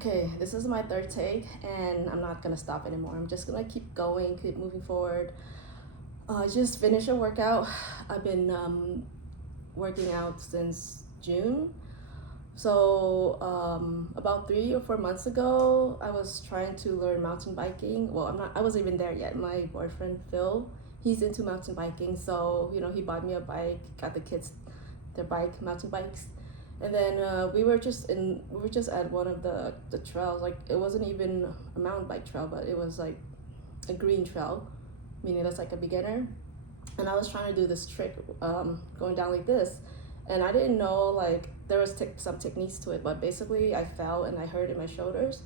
Okay, this is my third take, and I'm not gonna stop anymore. I'm just gonna keep going, keep moving forward. Just finished a workout. I've been working out since June. So about 3 or 4 months ago, I was trying to learn mountain biking. Well, I wasn't even there yet. My boyfriend Phil, he's into mountain biking, so he bought me a bike, got the kids their mountain bikes, and then we were just at one of the trails. Like, it wasn't even a mountain bike trail, but it was like a green trail, meaning that's like a beginner. And I was trying to do this trick, going down like this, and I didn't know like there was some techniques to it, but basically I fell and I hurt in my shoulders,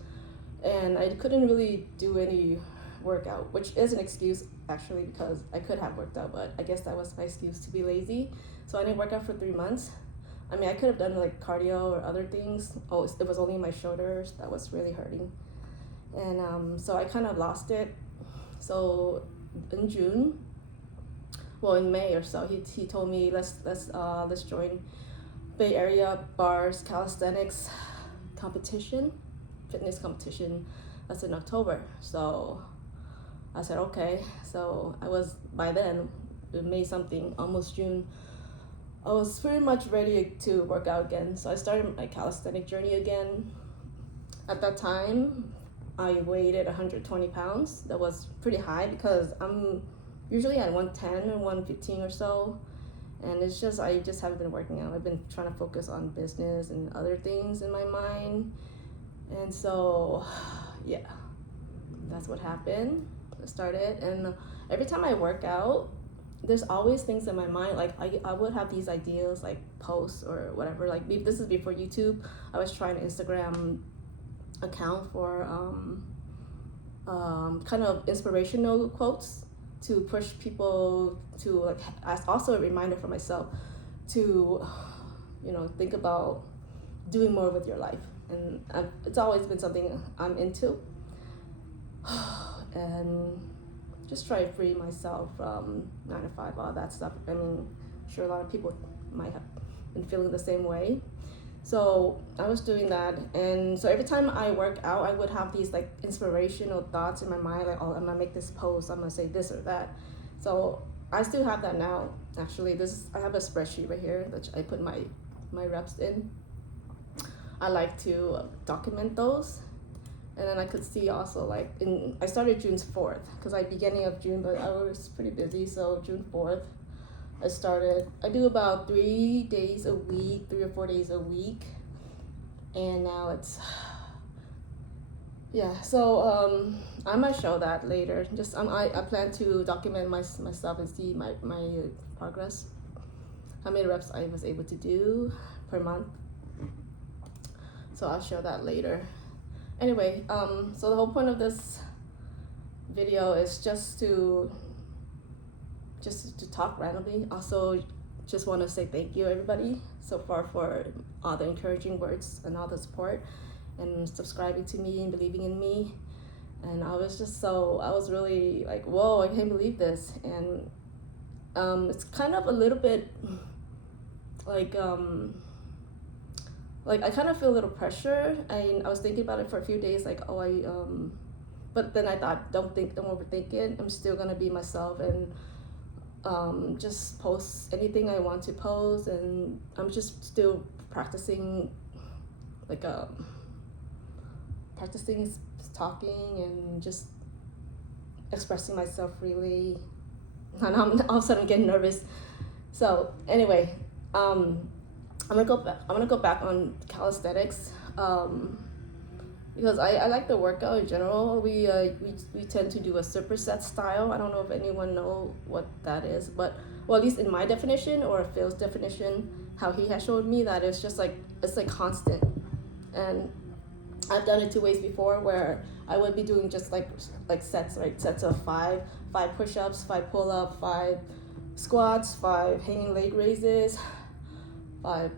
and I couldn't really do any workout, which is an excuse actually, because I could have worked out, but I guess that was my excuse to be lazy. So I didn't work out for 3 months. I mean, I could have done like cardio or other things. Oh, it was only my shoulders that was really hurting, and so I kind of lost it. So in June, well, in May or so, he told me let's join Bay Area Bars Calisthenics competition, fitness competition. That's in October. So I said okay. So I was, by then, May something, almost June, I was pretty much ready to work out again. So I started my calisthenic journey again. At that time, I weighed 120 pounds. That was pretty high because I'm usually at 110 or 115 or so. And I just haven't been working out. I've been trying to focus on business and other things in my mind. And so, yeah, that's what happened. I started, and every time I work out, there's always things in my mind. Like, I would have these ideas, like posts or whatever. Like, this is before YouTube. I was trying an Instagram account for kind of inspirational quotes to push people to, like, as also a reminder for myself to think about doing more with your life. And it's always been something I'm into, and just try to free myself from 9 to 5, all that stuff. I mean, sure, a lot of people might have been feeling the same way. So I was doing that, and so every time I work out, I would have these like inspirational thoughts in my mind, like, oh, I'm gonna make this post, I'm gonna say this or that. So I still have that now. Actually, I have a spreadsheet right here that I put my reps in. I like to document those, and then I could see also, like, I started June 4th because beginning of June, but I was pretty busy. So June 4th, I do about 3 days a week, 3 or 4 days a week, and now it's, yeah. So I might show that later. Just I plan to document myself and see my progress, how many reps I was able to do per month. So I'll show that later. Anyway, so the whole point of this video is just to talk randomly. Also, just want to say thank you, everybody, so far, for all the encouraging words and all the support and subscribing to me and believing in me. And I was really like, whoa, I can't believe this. And it's kind of a little bit like I kind of feel a little pressure. I was thinking about it for a few days, like, oh, but then I thought, don't overthink it. I'm still gonna be myself and just post anything I want to post, and I'm just still practicing, like practicing talking and just expressing myself freely. And all of a sudden I'm getting nervous. So anyway, I'm gonna go back on calisthenics, because I like the workout in general. We tend to do a superset style. I don't know if anyone know what that is, but, well, at least in my definition, or Phil's definition, how he has showed me, that it's just like, it's like constant. And I've done it 2 ways before, where I would be doing just like sets, right? Sets of 5 push-ups, 5 pull-ups, 5 squats, 5 hanging leg raises, 5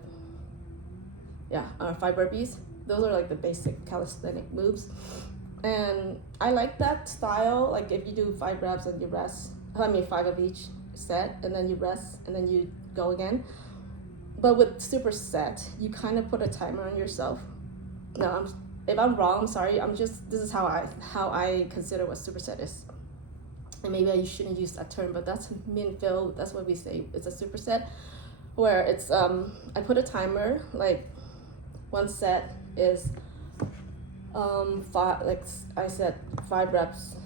burpees. Those are like the basic calisthenic moves, and I like that style. Like, if you do 5 reps and you rest, 5 of each set, and then you rest, and then you go again. But with Superset, you kind of put a timer on yourself. Now if I'm wrong, I'm sorry. This is how I consider what superset is. And maybe I shouldn't use that term, but that's me and Phil, that's what we say. It's a superset where it's I put a timer, like one set is five, like I said, 5 reps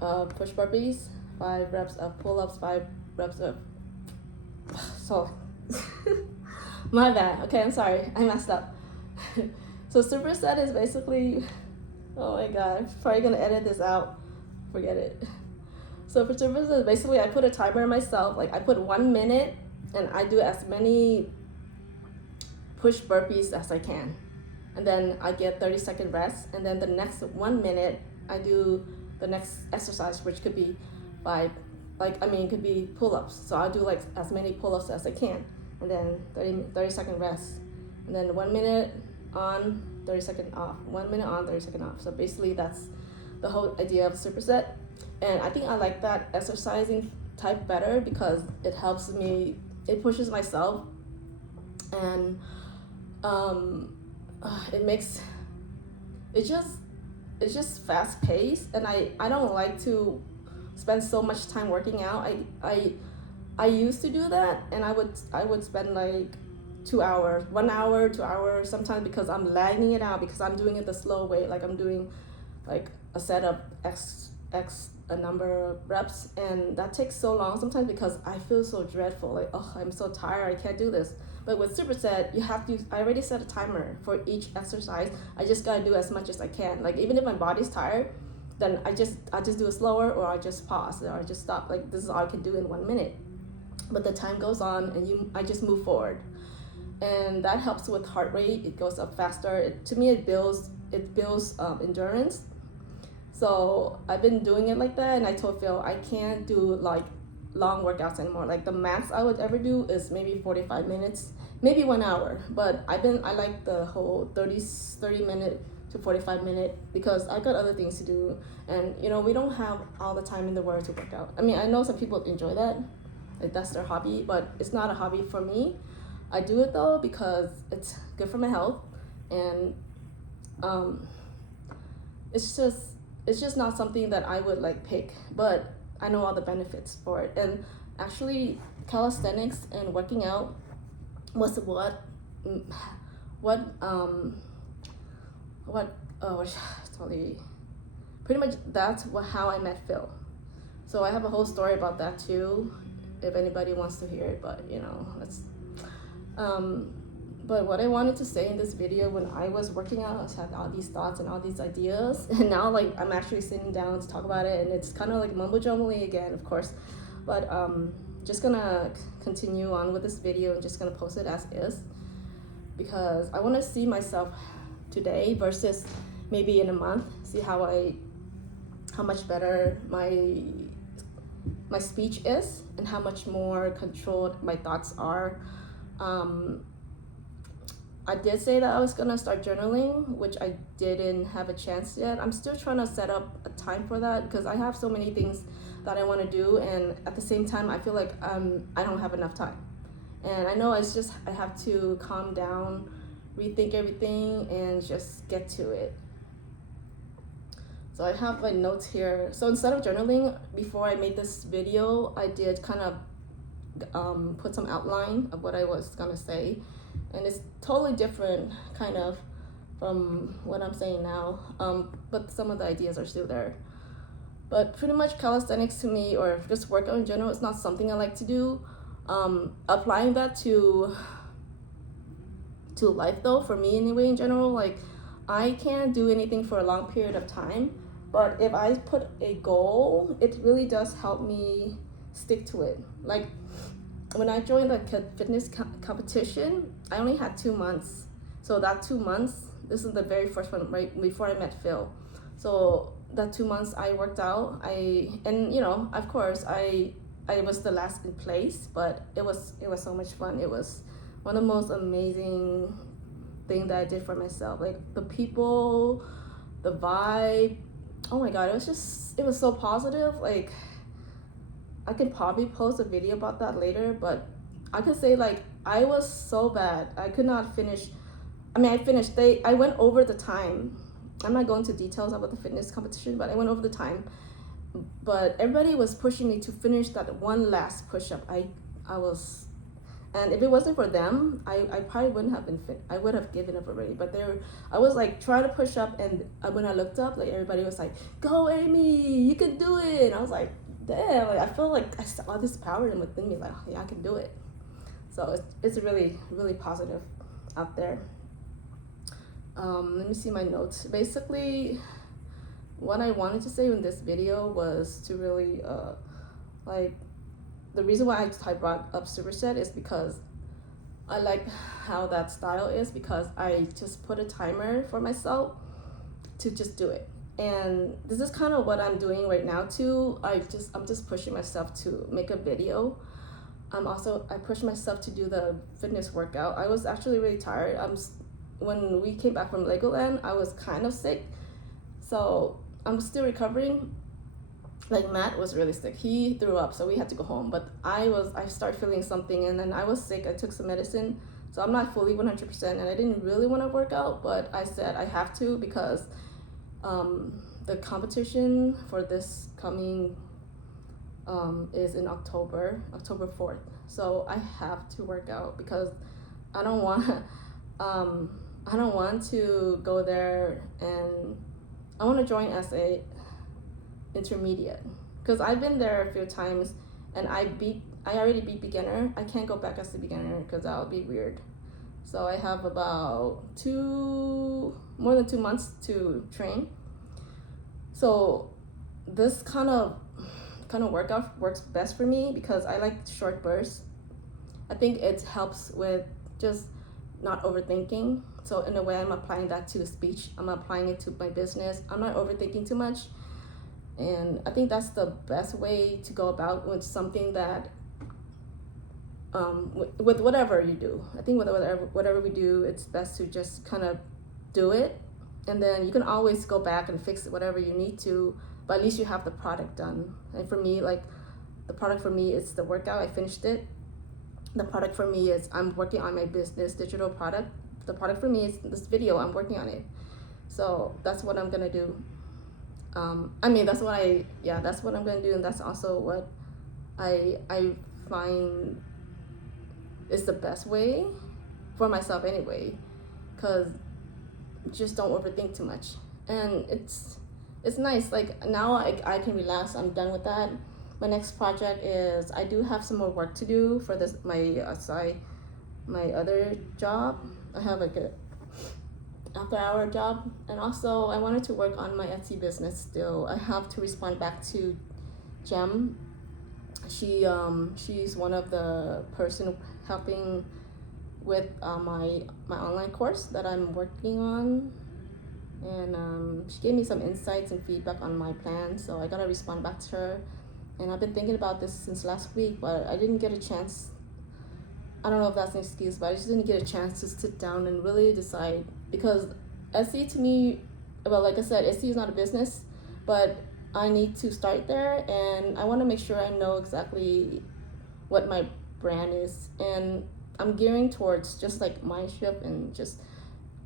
of push burpees, 5 reps of pull-ups, 5 reps of so my bad. Okay, I'm sorry, I messed up. So superset is basically, oh my god, I'm probably gonna edit this out, forget it. So for superset, basically I put a timer myself, like I put 1 minute and I do as many push burpees as I can, and then I get 30-second rest, and then the next 1 minute I do the next exercise, which could be it could be pull-ups. So I'll do like as many pull-ups as I can, and then 30-second rest, and then 1 minute on, 30-second off, 1 minute on, 30-second off. So basically that's the whole idea of superset. And I think I like that exercising type better because it helps me, it pushes myself, and it's just fast paced, and I don't like to spend so much time working out. I used to do that, and I would spend like 2 hours, 1 hour, 2 hours sometimes, because I'm lagging it out, because I'm doing it the slow way, like I'm doing like a set of x a number of reps, and that takes so long sometimes because I feel so dreadful, like, oh, I'm so tired, I can't do this. But with superset, I already set a timer for each exercise. I just gotta do as much as I can. Like even if my body's tired, then I just do it slower, or I just pause, or I just stop. Like this is all I can do in 1 minute. But the time goes on, and I just move forward, and that helps with heart rate. It goes up faster. To me, it builds endurance. So I've been doing it like that, and I told Phil I can't do like long workouts anymore. Like the max I would ever do is maybe 45 minutes, maybe 1 hour. But I like the whole 30 minute to 45 minute, because I got other things to do, and we don't have all the time in the world to work out. I mean, I know some people enjoy that, like that's their hobby, but it's not a hobby for me. I do it though because it's good for my health, and it's just not something that I would like pick, but I know all the benefits for it. And actually calisthenics and working out was pretty much that's how I met Phil. So I have a whole story about that too, if anybody wants to hear it, but that's but what I wanted to say in this video, when I was working out, I had all these thoughts and all these ideas, and now like I'm actually sitting down to talk about it, and it's kind of like mumbo jumbo-y again, of course, but just gonna continue on with this video and just gonna post it as is, because I want to see myself today versus maybe in a month, see how much better my speech is, and how much more controlled my thoughts are. I did say that I was gonna start journaling, which I didn't have a chance yet. I'm still trying to set up a time for that, because I have so many things that I want to do, and at the same time I feel like I don't have enough time. And I know it's just I have to calm down, rethink everything, and just get to it. So I have my notes here. So instead of journaling, before I made this video, I did kind of put some outline of what I was gonna say, and it's totally different kind of from what I'm saying now, but some of the ideas are still there. But pretty much calisthenics to me, or just workout in general, it's not something I like to do. Applying that to life though, for me anyway, in general, like I can't do anything for a long period of time, but if I put a goal, it really does help me stick to it. Like when I joined the fitness competition, I only had 2 months. So that 2 months, this is the very first one, right before I met Phil. So that 2 months I worked out. Of course I was the last in place, but it was so much fun. It was one of the most amazing thing that I did for myself. Like the people, the vibe, oh my god, it was so positive. Like I can probably post a video about that later, but I could say like I was so bad. I could not finish I mean, I finished. I went over the time. I'm not going into details about the fitness competition, but I went over the time. But everybody was pushing me to finish that one last push-up. I was, and if it wasn't for them, I probably wouldn't have been fit. I would have given up already. But I was like trying to push up, and when I looked up, like everybody was like, "Go, Amy, you can do it!" And I was like, "Damn!" Like I feel like I saw this power within me. Like, yeah, I can do it. So it's really, really positive out there. Let me see my notes. Basically, what I wanted to say in this video was to really like, the reason why I brought up Superset is because I like how that style is, because I just put a timer for myself to just do it. And this is kind of what I'm doing right now too. I'm just pushing myself to make a video. I pushed myself to do the fitness workout. I was actually really tired. When we came back from Legoland, I was kind of sick. So I'm still recovering. Like Matt was really sick. He threw up, so we had to go home. But I started feeling something, and then I was sick. I took some medicine, so I'm not fully 100%, and I didn't really want to work out, but I said I have to because the competition for this coming is in October 4th. So I have to work out because I don't want to go there, and I want to join as a intermediate, because I've been there a few times and I already beat beginner. I can't go back as a beginner because that would be weird. So I have about more than 2 months to train. So this kind of workout works best for me because I like short bursts. I think it helps with just not overthinking. So in a way, I'm applying that to speech. I'm applying it to my business. I'm not overthinking too much. And I think that's the best way to go about with something that, with whatever you do. I think with whatever we do, it's best to just kind of do it. And then you can always go back and fix whatever you need to, but at least you have the product done. And for me, like, the product for me is the workout. I finished it. The product for me is I'm working on my business digital product. The product for me is this video. I'm working on it. So that's what I'm gonna do. That's what I'm gonna do, and that's also what I find is the best way for myself anyway, because just don't overthink too much. And it's nice. Like now I can relax. I'm done with that. My next project is I do have some more work to do for this my other job. I have like a after-hour job, and also I wanted to work on my Etsy business still. I have to respond back to Jem. She's one of the person helping with my online course that I'm working on, and she gave me some insights and feedback on my plan, so I gotta respond back to her. And I've been thinking about this since last week, but I didn't get a chance. I don't know if that's an excuse, but I just didn't get a chance to sit down and really decide, because Etsy to me, well, like I said, Etsy is not a business, but I need to start there, and I want to make sure I know exactly what my brand is. And I'm gearing towards just like mindship and just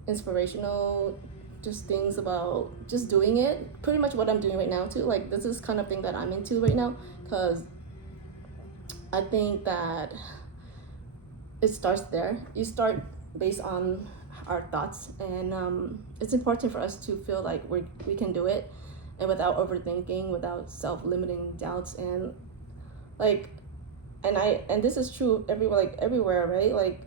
inspirational, just things about just doing it. Pretty much what I'm doing right now too. Like this is kind of thing that I'm into right now, because I think that it starts there. You start based on our thoughts, and it's important for us to feel like we can do it, and without overthinking, without self-limiting doubts, and like, and this is true everywhere, right? Like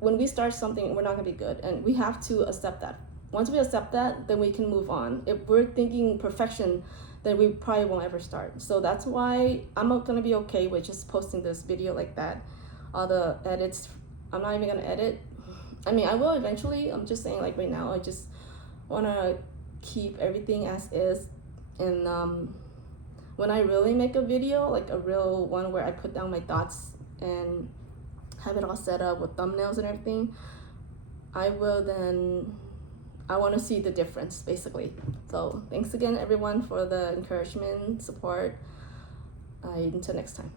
when we start something, we're not gonna be good, and we have to accept that. Once we accept that, then we can move on. If we're thinking perfection, then we probably won't ever start. So that's why I'm not gonna be okay with just posting this video like that. All the edits, I'm not even gonna edit. I mean, I will eventually. I'm just saying, like right now, I just wanna keep everything as is. And when I really make a video, like a real one where I put down my thoughts and have it all set up with thumbnails and everything, I want to see the difference, basically. So thanks again, everyone, for the encouragement, support. Until next time.